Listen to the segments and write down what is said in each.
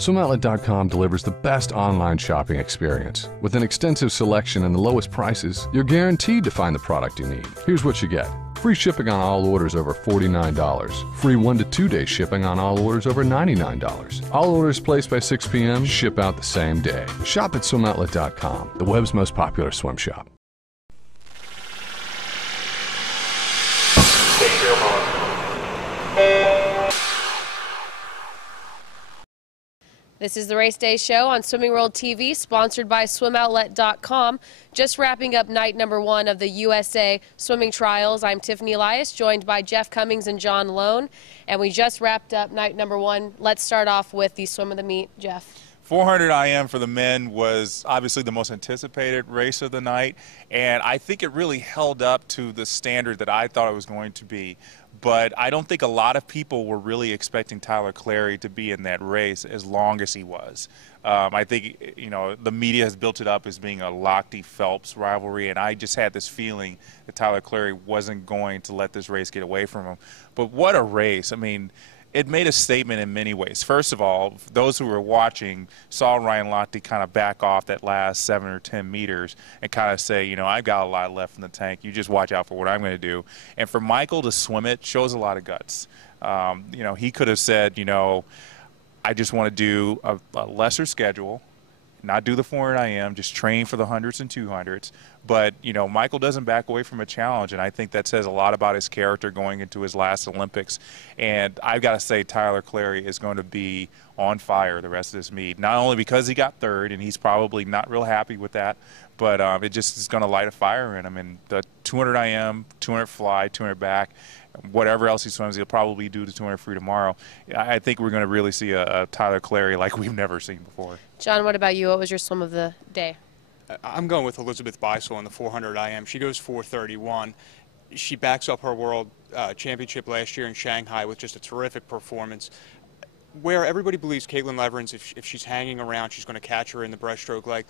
SwimOutlet.com delivers the best online shopping experience. With an extensive selection and the lowest prices, you're guaranteed to find the product you need. Here's what you get. Free shipping on all orders over $49. Free 1 to 2 day shipping on all orders over $99. All orders placed by 6 p.m. ship out the same day. Shop at SwimOutlet.com, the web's most popular swim shop. This is the Raceday show on Swimming World TV, sponsored by SwimOutlet.com. Just wrapping up night number 1 of the USA Swimming Trials. I'm Tiffany Elias, joined by Jeff Cummings and John Lone. And we just wrapped up night number 1. Let's start off with the swim of the meet, Jeff. 400 IM for the men was obviously the most anticipated race of the night, and I think it really held up to the standard that I thought it was going to be. But I don't think a lot of people were really expecting Tyler Clary to be in that race as long as he was. I think, you know, the media has built it up as being a Lochte-Phelps rivalry, and I just had this feeling that Tyler Clary wasn't going to let this race get away from him. But what a race. I mean, it made a statement in many ways. First of all, those who were watching saw Ryan Lochte kind of back off that last 7 or 10 meters and kind of say, you know, I've got a lot left in the tank. You just watch out for what I'm going to do. And for Michael to swim it shows a lot of guts. You know, he could have said, you know, I just want to do a lesser schedule, not do the 400 IM, just train for the 100s and 200s. But, you know, Michael doesn't back away from a challenge, and I think that says a lot about his character going into his last Olympics. And I've got to say Tyler Clary is going to be on fire the rest of this meet, not only because he got third, and he's probably not real happy with that, but it just is going to light a fire in him. And the 200 IM, 200 fly, 200 back, whatever else he swims, he'll probably do the 200 free tomorrow. I think we're going to really see a Tyler Clary like we've never seen before. John, what about you? What was your swim of the day? I'm going with Elizabeth Beisel in the 400 IM. She goes 4:31. She backs up her world championship last year in Shanghai with just a terrific performance. Where everybody believes Caitlin Leverins, if she's hanging around, she's going to catch her in the breaststroke leg.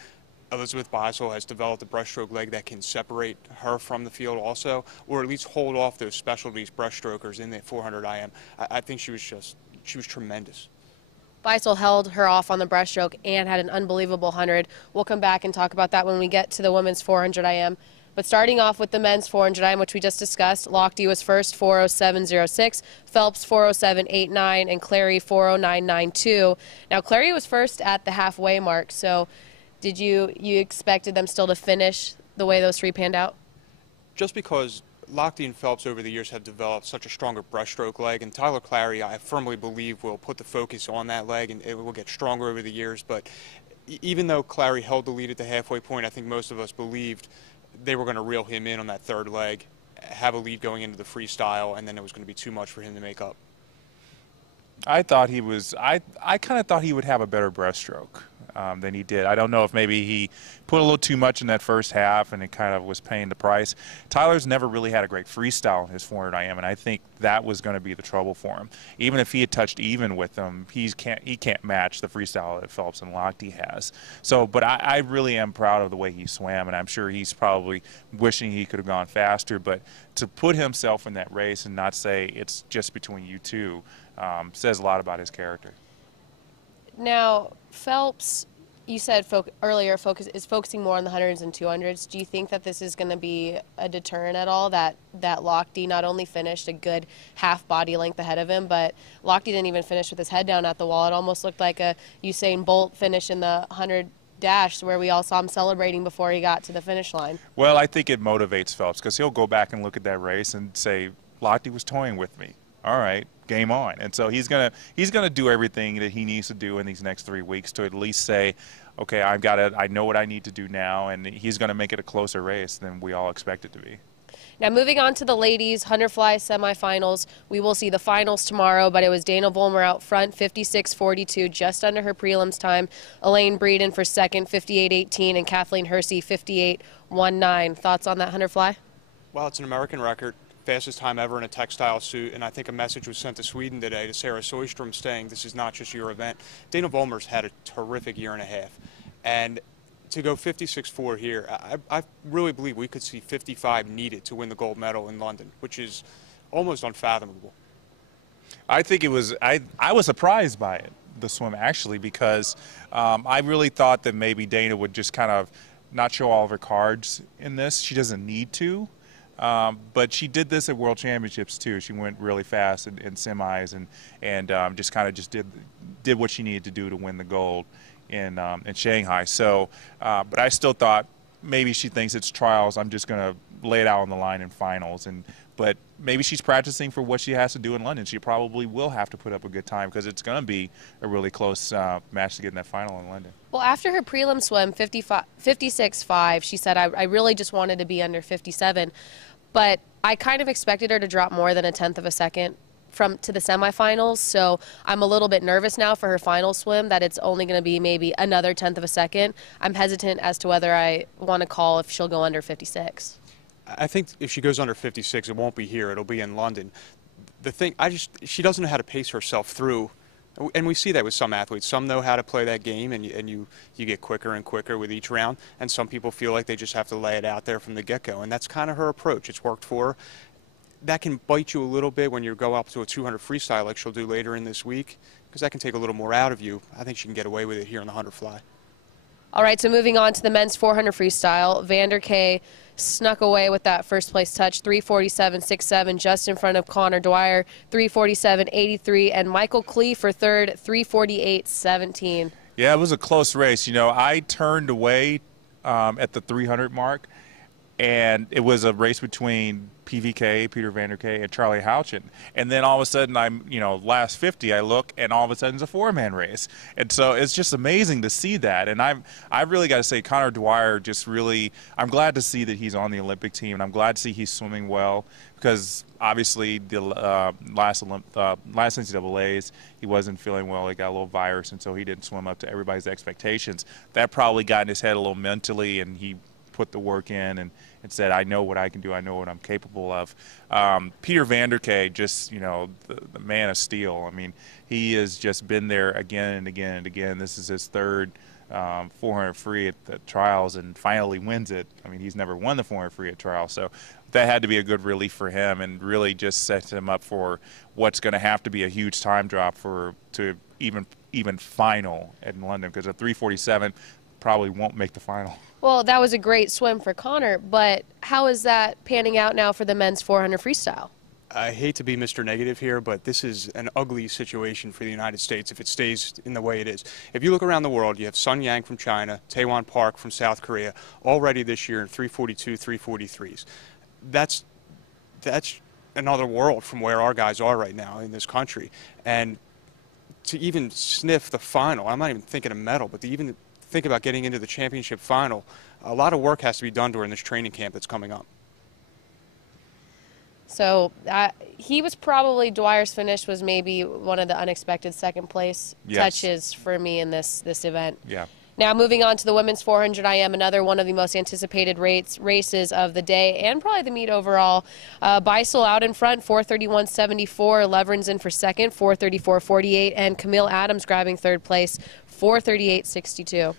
Elizabeth Beisel has developed a breaststroke leg that can separate her from the field also, or at least hold off those specialties breaststrokers in the 400 IM. I think she was tremendous. Beisel held her off on the breaststroke and had an unbelievable 100. We'll come back and talk about that when we get to the women's 400 IM. But starting off with the men's 400 IM, which we just discussed, Lochte was first, 4:07.06, Phelps 4:07.89, and Clary 4:09.92. Now, Clary was first at the halfway mark, so did you expected them still to finish the way those three panned out? Just because Lochte and Phelps over the years have developed such a stronger breaststroke leg, and Tyler Clary, I firmly believe, will put the focus on that leg, and it will get stronger over the years. But even though Clary held the lead at the halfway point, I think most of us believed they were going to reel him in on that third leg, have a lead going into the freestyle, and then it was going to be too much for him to make up. I thought he was, I kind of thought he would have a better breaststroke than he did. I don't know if maybe he put a little too much in that first half and it kind of was paying the price. Tyler's never really had a great freestyle in his 400 IM, and I think that was going to be the trouble for him. Even if he had touched even with them, he can't match the freestyle that Phelps and Lochte has. So, but I really am proud of the way he swam, and I'm sure he's probably wishing he could have gone faster. But to put himself in that race and not say it's just between you two says a lot about his character. Now, Phelps, you said earlier, is focusing more on the 100s and 200s. Do you think that this is going to be a deterrent at all, that Lochte not only finished a good half body length ahead of him, but Lochte didn't even finish with his head down at the wall? It almost looked like a Usain Bolt finish in the 100 dash where we all saw him celebrating before he got to the finish line. Well, I think it motivates Phelps because he'll go back and look at that race and say, Lochte was toying with me. All right, game on. And so he's gonna do everything that he needs to do in these next 3 weeks to at least say, okay, I know what I need to do now, and he's gonna make it a closer race than we all expect it to be. Now, moving on to the ladies' 100 fly semifinals, we will see the finals tomorrow, but it was Dana Vollmer out front, 56.42, just under her prelims time. Elaine Breeden for second, 58.18, and Kathleen Hersey, 58.19. Thoughts on that 100 fly? Well, it's an American record. Fastest time ever in a textile suit, and I think a message was sent to Sweden today to Sarah Sjöström saying this is not just your event. Dana Vollmer's had a terrific year and a half, and to go 56.4 here, I really believe we could see 55 needed to win the gold medal in London, which is almost unfathomable. I think it was, I was surprised by it. the swim actually, because I really thought that maybe Dana would just kind of not show all of her cards in this. She doesn't need to. But she did this at World Championships too. She went really fast in semis and just kind of did what she needed to do to win the gold in Shanghai. So, but I still thought maybe she thinks it's trials. I'm just going to lay it out on the line in finals. But maybe she's practicing for what she has to do in London. She probably will have to put up a good time because it's going to be a really close match to get in that final in London. Well, after her prelim swim, 56.5, she said, I really just wanted to be under 57. But I kind of expected her to drop more than 1/10 of a second to the semifinals. So I'm a little bit nervous now for her final swim that it's only going to be maybe another 1/10 of a second. I'm hesitant as to whether I want to call if she'll go under 56. I think if she goes under 56, it won't be here. It'll be in London. The thing, she doesn't know how to pace herself through, and we see that with some athletes. Some know how to play that game, and you get quicker and quicker with each round, and some people feel like they just have to lay it out there from the get-go, and that's kind of her approach. It's worked for her. That can bite you a little bit when you go up to a 200 freestyle like she'll do later in this week, because that can take a little more out of you. I think she can get away with it here in the 100 fly. All right, so moving on to the men's 400 freestyle, Vanderkay snuck away with that first place touch, 3:47.67, just in front of Connor Dwyer, 3:47.83, and Michael Klee for third, 3:48.17. Yeah, it was a close race. You know, I turned away at the 300 mark, and it was a race between PVK, Peter Vanderkay, and Charlie Houchin. And then all of a sudden, last 50, I look, and all of a sudden it's a four-man race. And so it's just amazing to see that. And I've really got to say, Connor Dwyer just really, I'm glad to see that he's on the Olympic team, and I'm glad to see he's swimming well, because obviously the last NCAAs, he wasn't feeling well. He got a little virus, and so he didn't swim up to everybody's expectations. That probably got in his head a little mentally, and he put the work in and said, I know what I can do, I know what I'm capable of. Peter Vanderkay, just, the man of steel. I mean, he has just been there again and again and again. This is his third 400 free at the trials and finally wins it. I mean, he's never won the 400 free at trials, so that had to be a good relief for him and really just sets him up for what's going to have to be a huge time drop to even final in London, because a 3:47 probably won't make the final. Well, that was a great swim for Connor, but how is that panning out now for the men's 400 freestyle? I hate to be Mr. Negative here, but this is an ugly situation for the United States if it stays in the way it is. If you look around the world, you have Sun Yang from China, Taewon Park from South Korea, already this year in 3:42, 3:43s. That's another world from where our guys are right now in this country. And to even sniff the final, I'm not even thinking of medal, but to even think about getting into the championship final, a lot of work has to be done during this training camp that's coming up. So Dwyer's finish was maybe one of the unexpected second place touches for me in this event. Yeah. Now moving on to the women's 400 IM, another one of the most anticipated races of the day and probably the meet overall. Beisel out in front, 4:31.74. Leveren's in for second, 4:34.48, and Camille Adams grabbing third place, 4:38.62.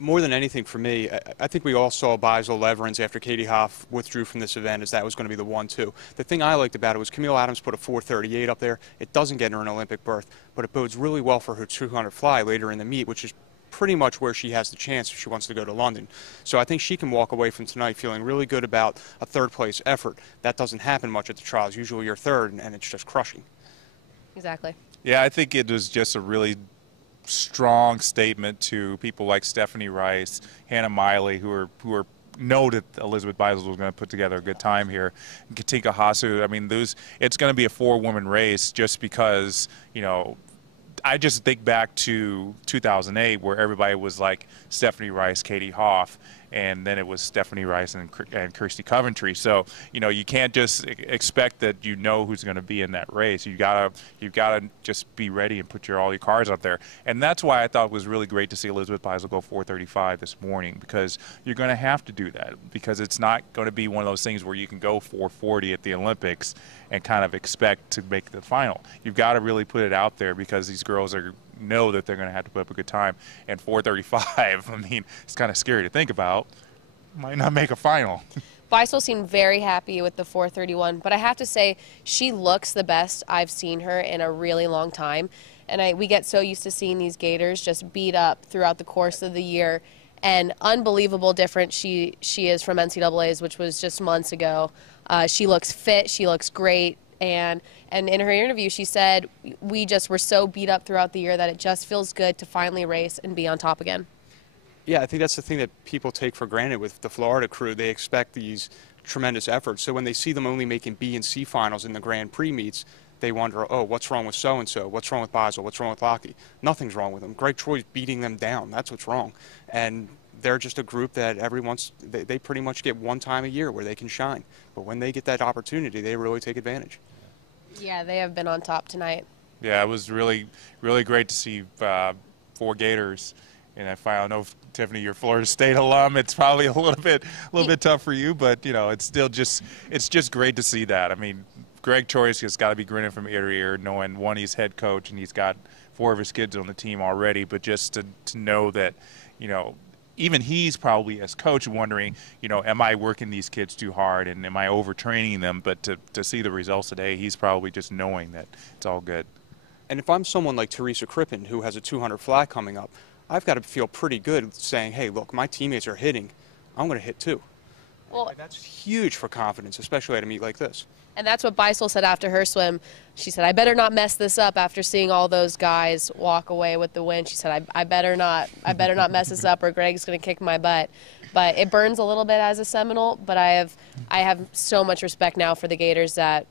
More than anything for me, I think we all saw Beisel Leveren's after Katie Hoff withdrew from this event as that was going to be the 1-2. The thing I liked about it was Camille Adams put a 4:38 up there. It doesn't get her an Olympic berth, but it bodes really well for her 200 fly later in the meet, which is pretty much where she has the chance if she wants to go to London. So I think she can walk away from tonight feeling really good about a third place effort. That doesn't happen much at the trials. Usually you're third and it's just crushing. Exactly. Yeah, I think it was just a really strong statement to people like Stephanie Rice, Hannah Miley, who are know that Elizabeth Beisel was going to put together a good time here. Katinka Hasu, I mean, it's going to be a four-woman race just because, I just think back to 2008 where everybody was like Stephanie Rice, Katie Hoff, and then it was Stephanie Rice and Kirsty Coventry. So, you can't just expect that who's going to be in that race. You've got to just be ready and put all your cards out there. And that's why I thought it was really great to see Elizabeth Beisel go 4:35 this morning, because you're going to have to do that, because it's not going to be one of those things where you can go 4:40 at the Olympics and kind of expect to make the final. You've got to really put it out there, because these girls know that they're going to have to put up a good time. And 4:35, I mean, it's kind of scary to think about. Might not make a final. Beisel seemed very happy with the 4:31, but I have to say she looks the best I've seen her in a really long time. and we get so used to seeing these Gators just beat up throughout the course of the year. And unbelievable different she is from NCAA's, which was just months ago. She looks fit. She looks great. And in her interview, she said, we just were so beat up throughout the year that it just feels good to finally race and be on top again. Yeah, I think that's the thing that people take for granted with the Florida crew. They expect these tremendous efforts. So when they see them only making B and C finals in the Grand Prix meets, they wonder, oh, what's wrong with so-and-so? What's wrong with Beisel? What's wrong with Lochte? Nothing's wrong with them. Greg Troy's beating them down. That's what's wrong. And they're just a group that they pretty much get one time a year where they can shine. But when they get that opportunity, they really take advantage. Yeah, they have been on top tonight. Yeah, it was really, really great to see 4 Gators. And I know, Tiffany, you're a Florida State alum. It's probably a little bit tough for you, but it's still just great to see that. I mean, Greg Troy's has got to be grinning from ear to ear, knowing one, he's head coach and he's got 4 of his kids on the team already. But just to know that, even he's probably as coach wondering, am I working these kids too hard and am I overtraining them? But to see the results today, he's probably just knowing that it's all good. And if I'm someone like Teresa Crippen, who has a 200 flat coming up, I've got to feel pretty good saying, hey, look, my teammates are hitting. I'm going to hit too. Well, and that's huge for confidence, especially at a meet like this. And that's what Beisel said after her swim. She said, I better not mess this up after seeing all those guys walk away with the win. She said, I better not mess this up or Greg's going to kick my butt. But it burns a little bit as a Seminole, but I have so much respect now for the Gators that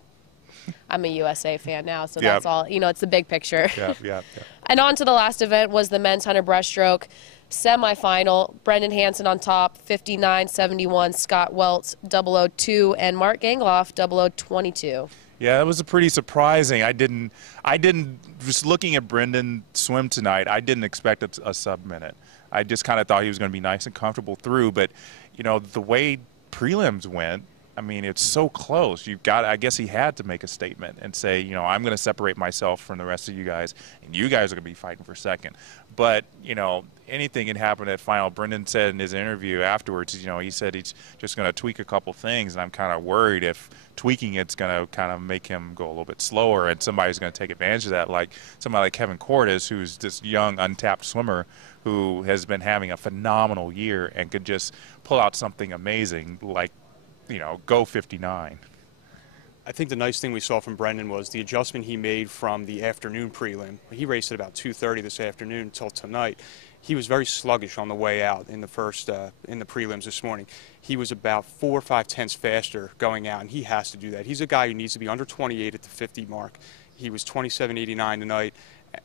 I'm a USA fan now, so that's all. It's the big picture. Yeah. And on to the last event was the men's 100 breaststroke semifinal. Brendan Hansen on top, 59.71. Scott Welts, 002, and Mark Gangloff, 0022. Yeah, that was a pretty surprising. I didn't. Just looking at Brendan swim tonight, I didn't expect a sub-minute. I just kind of thought he was going to be nice and comfortable through. But the way prelims went, I mean, it's so close. I guess he had to make a statement and say, I'm going to separate myself from the rest of you guys, and you guys are going to be fighting for second. But, anything can happen at final. Brendan said in his interview afterwards, he said he's just going to tweak a couple things, and I'm kind of worried if tweaking it's going to kind of make him go a little bit slower, and somebody's going to take advantage of that, like somebody like Kevin Cordes, who's this young, untapped swimmer who has been having a phenomenal year and could just pull out something amazing like, go 59. I think the nice thing we saw from Brendan was the adjustment he made from the afternoon prelim. He raced at about 2:30 this afternoon until tonight. He was very sluggish on the way out in the prelims this morning. He was about 4 or 5 tenths faster going out, and he has to do that. He's a guy who needs to be under 28 at the 50 mark. He was 27.89 tonight.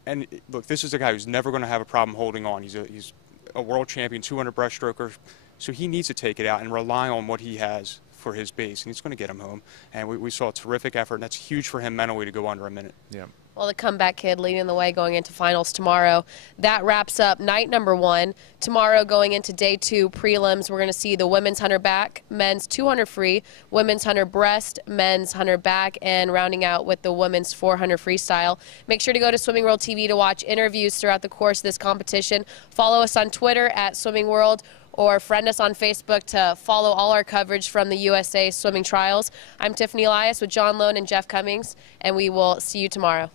And look, this is a guy who's never going to have a problem holding on. He's a world champion 200 breaststroker, so he needs to take it out and rely on what he has for his base, and he's going to get him home. And we saw a terrific effort, and that's huge for him mentally to go under a minute. Yeah. Well, the comeback kid leading the way going into finals tomorrow. That wraps up night number 1. Tomorrow going into day 2 prelims, we're going to see the women's 100 back, men's 200 free, women's 100 breast, men's 100 back, and rounding out with the women's 400 freestyle. Make sure to go to Swimming World TV to watch interviews throughout the course of this competition. Follow us on Twitter at Swimming World, or friend us on Facebook to follow all our coverage from the USA Swimming Trials. I'm Tiffany Elias with John Lone and Jeff Cummings, and we will see you tomorrow.